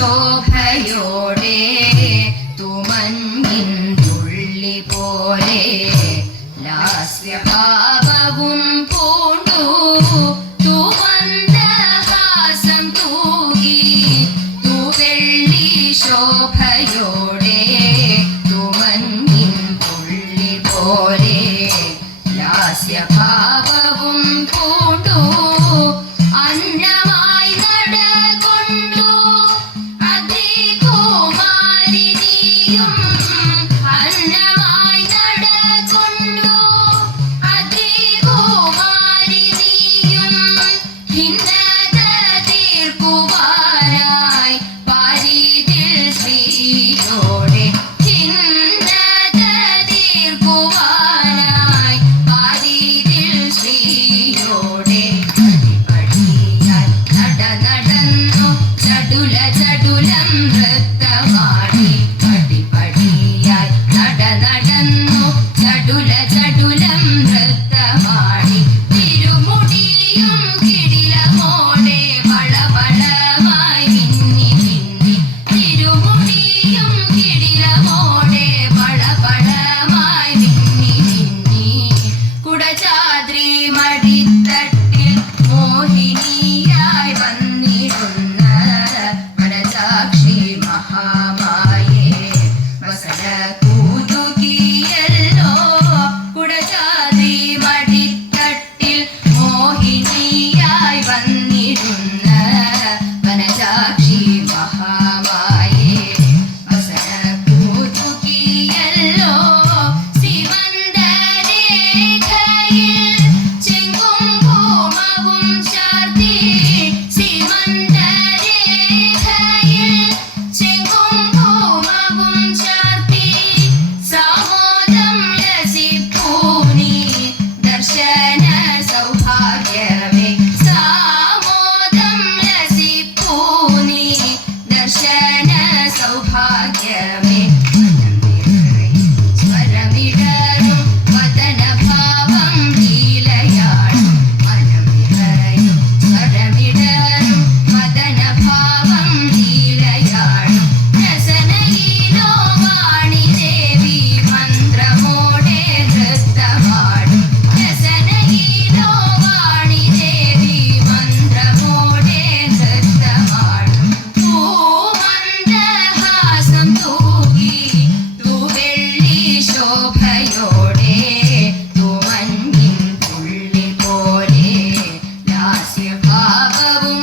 ശോഭയോടെ തുമഞ്ഞിൻ തുള്ളി പോലെ ലാസ്യഭാവവും പൂണ്ടു തുമന്ദഹാസം തൂകി തുവെള്ളി ശോഭയോടെ തുമഞ്ഞിൻ തുള്ളി പോലെ ലാസ്യഭാവവും പൂണ്ടു അന്നമായി നടകൊണ്ടു അഗ്നികുമാരിനിയും അന്നമായി നടകൊണ്ടു അഗ്നികുമാരിനിയും ഭിന്നത തീർക്കുവാനായി പാരിതിൽ ശ്രീയോടെ ഭിന്നത തീർക്കുവാനായി പാരിതിൽ ശ്രീയോടെ നടന്നു ചടുല ചടുലം നൃത്തമാടി പടിപടിയായി നടന്നു ചടുല ചടുലം നൃത്തമാടി തിരുമുടിയും കിടിലമോടെ വളവളമായി മിന്നി മിന്നി തിരുമുടിയും കിടിലമോടെ വളവളമായി മിന്നി മിന്നി കുടചാദ്രി മടിത്തട്ടിൽ മോഹിനിയായി വന്നിടുന്ന മനസാക്ഷി മഹാമായേ വസന കൂതുകിയല്ലോ കുടചാദ്രി മടിത്തട്ടിൽ മോഹിനിയായി വന്നിടുന്ന മനസാക്ഷി മഹാമായേ വസന കൂതുകിയല്ലോ സീമന്തരേഖയിൽ ചെങ്കും ഭൂമവും ചാർത്തി സീമന്തരേഖയിൽ ചെങ്കും ഭൂമവും ചാർത്തി സാമോദം ലസിപ്പൂനി ദർശന സൗഭാഗ്യമേ സാമോദം ലസിപ്പൂനി ദർശന സൗഭാഗ്യമേ സ്വരമിടരും വദനഭാവം ലീലയാടും മനം നിറയും സ്വരമിടരും വദനഭാവം ലീലയാടും രസനയിലോ വാണി ദേവി മന്ത്രമോടെ നൃത്തമാടും രസനയിലോ വാണി ദേവി മന്ത്രമോടെ നൃത്തമാടും പൂമന്ദഹാസം തൂകി തുവെള്ളി ശോഭയോടെ തുമഞ്ഞിൻ തുള്ളി പോലെ ലാസ്യഭാവവും